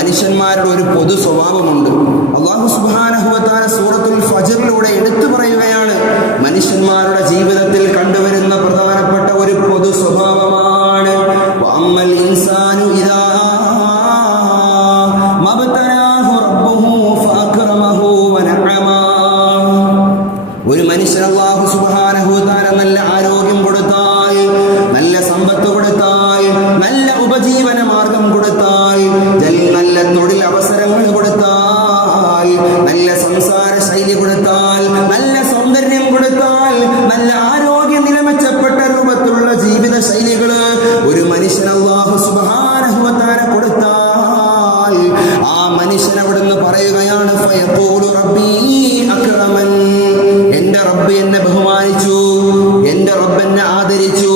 മനുഷ്യന്മാരുടെ ഒരു പൊതു സ്വഭാവമുണ്ട്. അല്ലാഹു സുബ്ഹാനഹു വ തആല സൂറത്തുൽ ഫജ്റിലൂടെ എടുത്തു പറയുകയാണ്, മനുഷ്യന്മാരുടെ ജീവിതത്തിൽ കണ്ടുവരുന്ന പ്രധാനപ്പെട്ട ഒരു പൊതു സ്വഭാവമാണ് വഅമ്മൽ ഇൻസാനു ഇദാ മബ്തലാഹു റബ്ബുഹു ഫഅക്റമഹു വനഅമ. ഒരു മനുഷ്യൻ അല്ലാഹു സുബ്ഹാനഹു വ തആല നല്ല ആരോഗ്യം കൊടുത്താൽ, നല്ല സമ്പത്ത് കൊടുത്താൽ, നല്ല ഉപജീവന മാർഗം കൊടുത്താൽ, നല്ല തൊഴിൽ അവസരങ്ങൾ കൊടുത്താൽ, നല്ല സംസാര ശൈലി കൊടുത്താൽ, നല്ല സൗന്ദര്യം കൊടുത്താൽ, നല്ല ആരോഗ്യനില മെച്ചപ്പെട്ട രൂപത്തിലുള്ള ജീവിത ശൈലികള് ഒരു മനുഷ്യൻ അല്ലാഹു സുബ്ഹാനഹു വ തആല കൊടുത്താൽ, ആ മനുഷ്യൻ അവിടുന്ന് പറയുകയാണ് ഫയഖൂലു റബ്ബി അക്രമൻ, എന്റെ റബ്ബ് എന്നെ ബഹുമാനിച്ചു, എന്റെ റബ്ബ് എന്നെ ആദരിച്ചു,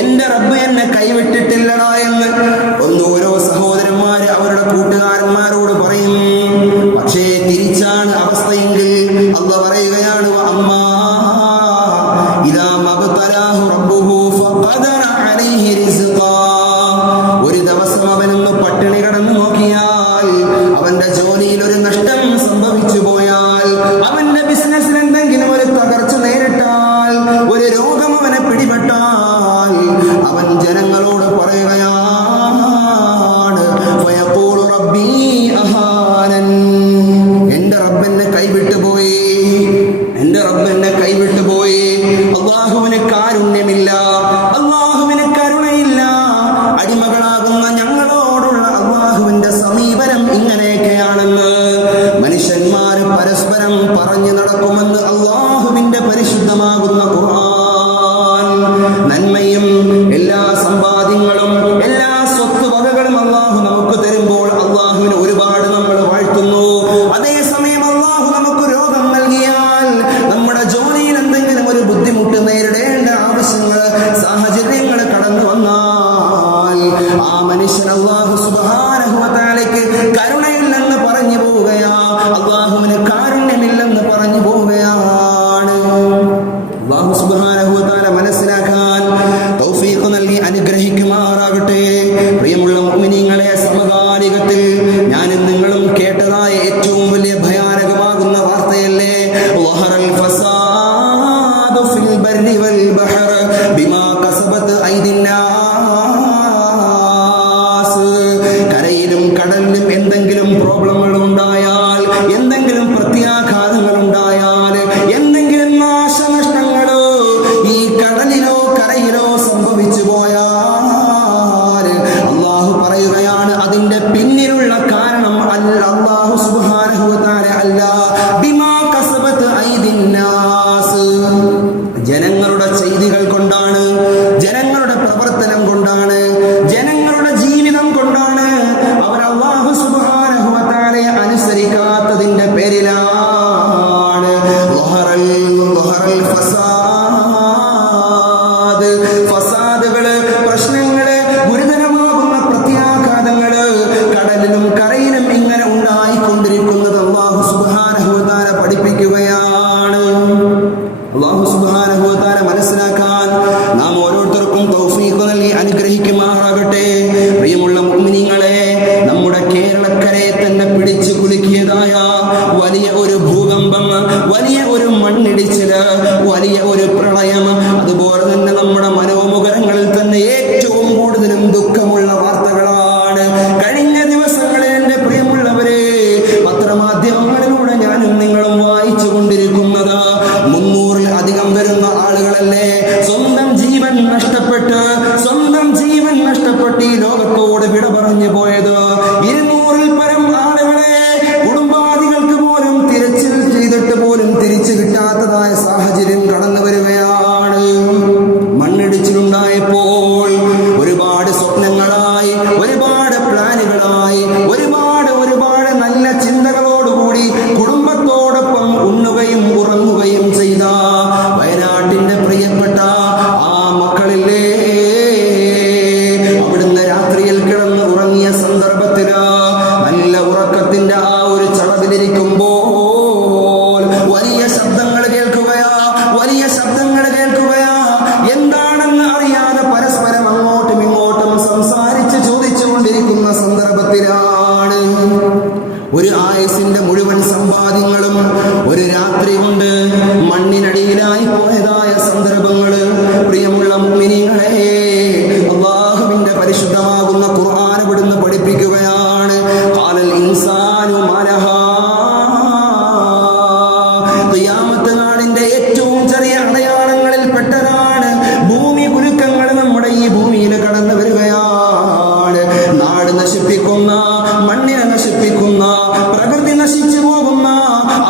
എന്റെ റബ്ബ് എന്നെ കൈവിട്ടിട്ടില്ലടാ എന്ന് ഓരോ സഹോദരന്മാര് അവരുടെ കൂട്ടുകാരന്മാരോട് പറയും. പക്ഷേ തിരിച്ചാണ് അവസ്ഥയെങ്കിൽ അല്ലാഹു പറയുകയാണ് വഅമ്മാ ഇദാ മബ്തലാഹു റബ്ബുഹു ഫഖദറ അലൈഹി റിസ്ഖാ. ഒരു ദിവസം അവനൊന്ന് പട്ടിണി കിടന്നു നോക്കിയാൽ, അവന്റെ ജോലിയിൽ ഒരു നഷ്ടം സംഭവിച്ചു പോയാൽ, അവന്റെ ബിസിനസ്സിൽ എന്തെങ്കിലും ഒരു തകർച്ച നേരിട്ടാൽ, ഒരു രോഗം അവനെ പിടിപെട്ടാൽ, അവൻ ജനങ്ങളോട് പറയുകയാണ് ഫയഖൂലു റബ്ബി അഹാനൻ, എന്റെ റബ്ബെന്നെ കൈവിട്ടുപോയി, എന്റെ റബ്ബെന്നെ കൈവിട്ടുപോയി. അല്ലാഹുവിന് കാരുണ്യമില്ല, അല്ലാഹുവിന് കരുണയില്ല. അടിമകളാകുന്ന ഞങ്ങളോടുള്ള അല്ലാഹുവിന്റെ സമീപനം ഇങ്ങനെയൊക്കെയാണെന്ന് മനുഷ്യന്മാര് പരസ്പരം പറഞ്ഞു നടക്കുമെന്ന് അല്ലാഹുവിന്റെ പരിശുദ്ധമാകുന്ന ഖുർആൻ. നന്മയും എല്ലാ സമ്പാദ്യങ്ങളും എല്ലാ സ്വത്ത് വകകളും അല്ലാഹു നമുക്ക് തരുമ്പോൾ അല്ലാഹുവിനെ ഒരുപാട് നമ്മൾ വാഴ്ത്തുന്നു. അതേസമയം അല്ലാഹു നമുക്ക് രോഗം നൽകിയാൽ, നമ്മുടെ ജോലിയിൽ എന്തെങ്കിലും ഒരു ബുദ്ധിമുട്ട് നേരിടേണ്ട ആവശ്യങ്ങൾ സാഹചര്യങ്ങൾ കടന്നു വന്നാൽ, ആ മനുഷ്യൻ അല്ലാഹു സുബ്ഹാനഹു വ തആലയ്ക്ക് കരുണയില്ലെന്ന് പറഞ്ഞു പോവുകയാ, അല്ലാഹുവിന് കാരുണ്യമില്ലെന്ന് പറഞ്ഞു പോവുകയാണ്. അല്ലാഹു സുബ്ഹാനഹു വ തആല മനസ്സിലാക്കാൻ തൗഫീഖ് നൽകി അനുഗ്രഹിക്കുമാറാകട്ടെ. പ്രിയമുള്ള മുഅ്മിനീങ്ങളെ, സമകാലികത്തിൽ ഞാനും നിങ്ങളും കേട്ടതായ ഏറ്റവും വലിയ ഭയാനകമാകുന്ന വാർത്തയല്ലേ വഹറൽ ഫസാദു ഫിൽ ബർരി വൽ ബഹർ ബിമാ കസബത് ഐദിന്നാസ്. കരയിലും കടലിലും എന്തെങ്കിലും പ്രോബ്ലങ്ങൾ ഉണ്ടായാൽ, എന്തെങ്കിലും പ്രത്യാഘാതങ്ങൾ ഉണ്ടായാൽ, എന്തെങ്കിലും നാശനഷ്ടങ്ങൾ ഈ കടലിലോ കരയിലോ സംഭവിച്ചു പോയാൽ, അല്ലാഹു പറയുകയാണ് അതിന്റെ പിന്നിലുള്ള കാരണം അല്ലാഹു സുബ്ഹാനഹു വ തആല അല്ല, ബിമാ കസബത് ഐദിന്നാസ്, ജനങ്ങളുടെ ചെയ്തികൾ കൊണ്ടാണ്, ജനങ്ങളുടെ പ്രവർത്തനം കൊണ്ടാണ്, ജനങ്ങളുടെ ജീവിതം കൊണ്ടാണ്. അവർ അല്ലാഹു സുബ്ഹാനഹു വ തആലയെ അനുസരിക്കാത്തതിന്റെ പേരിലാണ് ഫസാദ്, ഫസാദുകള്, പ്രശ്നങ്ങള്, ഗുരുതരമാകുന്ന പ്രത്യാഘാതങ്ങള് കടലിലും കരയിലും ഇങ്ങനെ ഉണ്ടായിക്കൊണ്ടിരിക്കുന്നത് അല്ലാഹു സുബ്ഹാനഹു വ തആല പഠിപ്പിക്കുകയാണ്. അല്ലാഹു സുബ്ഹാനഹു വ തആല മനസ്സിലാക്കാൻ നാം ഓരോരുത്തർക്കും തൗഫീഖ് നൽകി അനുഗ്രഹിക്കുമാറാകട്ടെ. പ്രിയമുള്ള മുഅ്മിനീങ്ങളെ, നമ്മുടെ കേരളക്കരയെ തന്നെ പിടിച്ചു കുലുക്കിയതായ വലിയ ഒരു ഭൂകമ്പം, വലിയ ഒരു മണ്ണിടിച്ചില്, വലിയ ഒരു പ്രളയം, അതുപോലെ തന്നെ നമ്മുടെ മനോമുഖരങ്ങളിൽ തന്നെ ഏറ്റവും കൂടുതലും ദുഃഖമുള്ള വാർത്തകളാണ് കഴിഞ്ഞ ദിവസങ്ങളിൽ എന്റെ പ്രിയമുള്ളവരെ പത്രമാധ്യമങ്ങളിലൂടെ ഞാനും നിങ്ങളും വായിച്ചു കൊണ്ടിരിക്കുന്നത്. 300-ൽ അധികം വരുന്ന ആളുകളല്ലേ സ്വന്തം ജീവൻ നഷ്ടപ്പെട്ട് ഈ ലോകത്തോട് വിട പറഞ്ഞു പോയത്. 200-ൽ പരം ആളുകളെ കുടുംബാദികൾക്ക് പോലും തിരച്ചിൽ ചെയ്തിട്ട് പോലും തിരിച്ചു കിട്ടാത്തതായ സാഹചര്യം കടന്നു വരികയാണ്. മണ്ണിടിച്ചിലുണ്ടായപ്പോൾ ഒരുപാട് സ്വപ്നങ്ങളായി, ഒരുപാട് പ്ലാനുകളായി, ഒരുപാട് നല്ല ചിന്തകളോടുകൂടി കുടുംബത്തോടൊപ്പം ഉണ്ണുകയും ഉറങ്ങുകയും ചെയ്ത വയനാട്ടിന്റെ പ്രിയപ്പെട്ട ആ മക്കളില്ലേ, അവിടുന്ന് രാത്രിയിൽ കിടന്ന് ഉറങ്ങിയ സന്ദർഭത്തില് നല്ല ഉറക്കത്തിന്റെ ആ ഒരു ചടവിലിരിക്കുമ്പോൾ വലിയ ശബ്ദങ്ങൾ കേൾക്കുകയാ. എന്താണെന്ന് അറിയാതെ പരസ്പരം അങ്ങോട്ടും ഇങ്ങോട്ടും സംസാരിച്ച് ചോദിച്ചുകൊണ്ടിരിക്കുന്ന സന്ദർഭത്തിലാണ് ഒരു ആയുസിന്റെ മുഴുവൻ സമ്പാദ്യങ്ങളും ഒരു രാത്രി കൊണ്ട് മണ്ണിനടിയിലായി പോയതായ സന്ദർഭങ്ങള് പ്രിയമുള്ള മുഅ്മിനീങ്ങളെ, അല്ലാഹുവിന്റെ പരിശുദ്ധമാകുന്ന ഖുർആൻ ഇവിടുന്ന് പഠിപ്പിക്കുകയാണ്. ഖാലൽ ഇൻസാനു മാ ലഹാ. ഖിയാമത്ത് നാളിന്റെ ഏറ്റവും ചെറിയ അടയാളങ്ങളിൽ പെട്ടതാണ് ഭൂമി കുലുക്കങ്ങൾ നമ്മുടെ ഈ ഭൂമിയിൽ കടന്നു വരികയാണ്. നാട് നശിപ്പിക്കുന്ന, മണ്ണിനെ നശിപ്പിക്കുന്ന, പ്രകൃതി നശിച്ചു പോകുന്ന,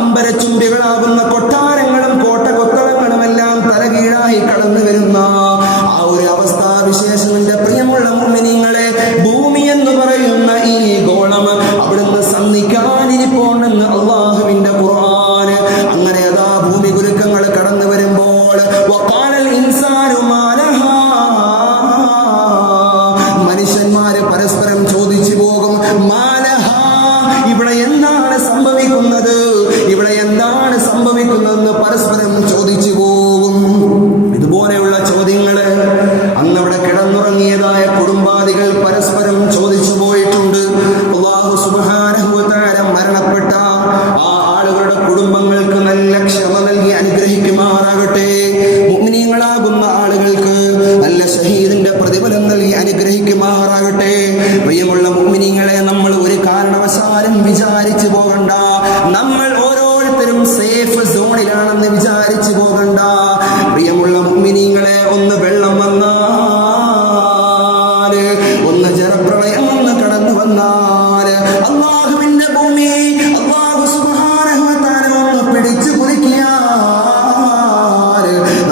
അമ്പരച്ചുംബികളാകുന്ന കൊട്ടാരങ്ങളും കോട്ടകൊത്തളങ്ങളും എല്ലാം തലകീഴായി കടന്നു വരുന്ന ആ ഒരു അവസ്ഥാവിശേഷം എന്റെ പ്രിയമുള്ള മുഅ്മിനീങ്ങളെ, ഭൂമി എന്ന് പറയുന്ന ഈ ഗോളം അവിടുന്ന് സന്ധിക്കാനിരിപ്പോണെന്ന് അള്ളാഹുവിന്റെ ഖുർആൻ. അങ്ങനെ അതാ ഭൂമി കുലുക്കങ്ങൾ കടന്നു വരുമ്പോൾ വഖാലൽ ഇൻസാനു മാ ലഹാ, മനുഷ്യന്മാര് പരസ്പരം ചോദിച്ചു പോകും, മാ ലഹാ, ഇവിടെ എന്താണ് സംഭവിക്കുന്നത്, ഇവിടെ എന്താണ് സംഭവിക്കുന്നതെന്ന് പരസ്പരം ചോദിച്ചു പോകും. ഇതുപോലെയുള്ള ചോദ്യങ്ങള് അന്നവിടെ കിടന്നുറങ്ങിയതായ കുടുംബാദികൾ പരസ്പരം ചോദിച്ചു പോയിട്ടുണ്ട്. അല്ലാഹു സുബ്ഹാനഹു വ തആല മരണപ്പെട്ട ആ ആളുകളുടെ കുടുംബങ്ങൾക്ക് നല്ല ക്ഷമ നൽകി അനുഗ്രഹിക്കുമാറാകട്ടെ. മുഅ്മിനീങ്ങളാകുന്ന ആളുകൾക്ക് നല്ല ഷഹീദിന്റെ പ്രതിഫലം നൽകി അനുഗ്രഹിക്കുമാറാകട്ടെ. പ്രിയമുള്ള മുഅ്മിനീങ്ങളെ, നമ്മൾ ഒരു കാരണവശാലും വിചാരിച്ചു പോകണ്ട നമ്മൾ ഓരോരുത്തരും സേഫ് സോണിലാണെന്ന് വിചാരിച്ചു പോകണ്ട. പ്രിയമുള്ള മുഅ്മിനീങ്ങളെ, ഒന്ന് വെള്ളം വന്നാല്, ഒന്ന് ജലപ്രളയം ഒന്ന് കടന്നു വന്നാല്, അല്ലാഹുവിന്റെ ഭൂമി അല്ലാഹു സുബ്ഹാനഹു വ തആല ഒന്ന് പിടിച്ചു കുലുക്കിയാൽ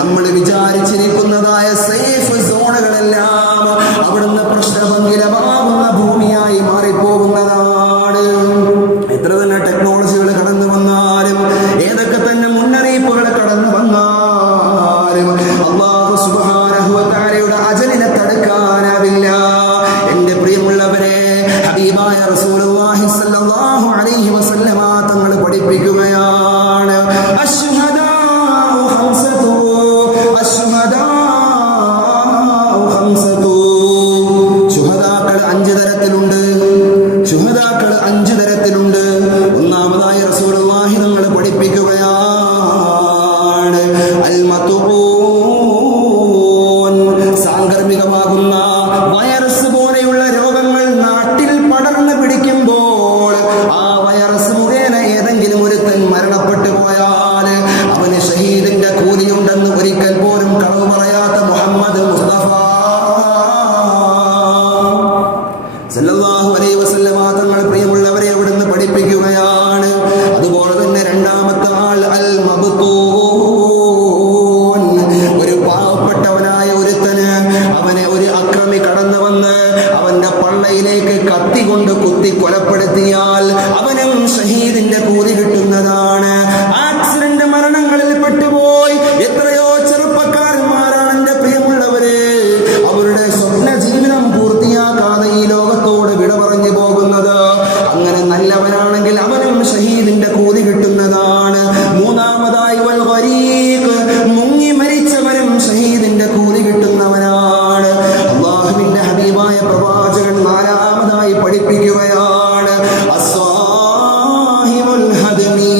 നമ്മൾ വിചാരിച്ചിരിക്കുന്നതായ സേഫ് സോണുകളെല്ലാം അവിടുന്ന് പ്രശ്നഭംഗിരമാകുന്ന ഭൂമിയായി മാറിപ്പോകുന്നതാണ്. എത്ര തന്നെ ടെക്നോളജികൾ കടന്നു വന്നാലും, ഏതൊക്കെ തന്നെ മുന്നറിയിപ്പുകൾ കടന്നു വന്നാലും അല്ലാഹു സുബ്ഹാനഹു വ തആലയുടെ അജലിനെ തടുക്കാനാവില്ല. എന്റെ പ്രിയമുള്ളവരെ, ഹബീബായ റസൂലുള്ളാഹി സ്വല്ലല്ലാഹു അലൈഹി വസല്ലമ തങ്ങൾ പഠിപ്പിക്കുകയാണ്, അശ്ഹദാഉ ഖംസതു, അശ്ഹദാഉ ഖംസതു. ശുഹദാക്കൾ 5 തരത്തിലുണ്ട്. ശുഹദാക്കൾ 5 തരത്തിലുണ്ട്. ഒന്നാമതായി റസൂലുള്ളാഹി തങ്ങൾ പഠിപ്പിക്കുകയാണ്, അൽ മത്ഊൻ, സാംക്രമികമാകുന്ന വൈറസ് പോലെയുള്ള രോഗങ്ങൾ നാട്ടിൽ പടർന്നു പിടിക്കുമ്പോൾ ആ വൈറസ് മുഖേന ഏതെങ്കിലും ഒരുത്തൻ മരണപ്പെട്ടു പോയാൽ അവന് ഷഹീദിന്റെ കൂലിയുണ്ടെന്ന് ഒരിക്കൽ പോലും കളവ് പറയാത്ത മുഹമ്മദ് മുസ്തഫ സല്ലല്ലാഹു അലൈഹി വസല്ലമ തങ്ങൾ പ്രിയമുള്ളവരെ അവിടുന്ന് പഠിപ്പിക്കുകയാണ്. അതുപോലെ തന്നെ രണ്ടാമത്തെ ആൾ അൽ മബ്തൂൻ, ഒരു പാവപ്പെട്ടവനായ ഒരുത്തന് അവനെ ഒരു അക്രമി കടന്നു വന്ന് അവന്റെ പള്ളയിലേക്ക് കത്തി കൊണ്ട് കുത്തി കൊലപ്പെടുത്തിയാൽ അവനും ഷഹീദിന്റെ കൂലി കിട്ടുന്നതാണ്. ആക്സിഡന്റ് മരണങ്ങളിൽ പെട്ടുപോയി എത്രയോ ചെറുപ്പക്കാരന്മാരാണ് എന്റെ പ്രിയമുള്ളവരെ അവരുടെ സ്വപ്ന ജീവിതം പൂർത്തിയാക്കാതെ ഈ ലോകത്തോട് വിട പറഞ്ഞു പോകുന്നത്. അങ്ങനെ നല്ലവനാണെങ്കിൽ അവനും ഷഹീദിന്റെ കൂലി കിട്ടുന്നതാണ്. മൂന്നാമതായി വൽ ഗരീഖ്, മുങ്ങി മരിച്ചവനും ഷഹീദിന്റെ കൂലി കിട്ടുന്നവനാണ്. അല്ലാഹുവിന്റെ ഹബീബായ പ്രവാചകൻ നാലാമതായി പഠിപ്പിക്കുകയാണ്, അസ്വാഹിബുൽ ഹദ്മി,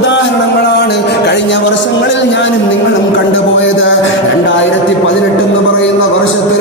ഉദാഹരണങ്ങളാണ് കഴിഞ്ഞ വർഷങ്ങളിൽ ഞാനും നിങ്ങളും കണ്ടുപോയത്. 2018 എന്ന് പറയുന്ന വർഷത്തിൽ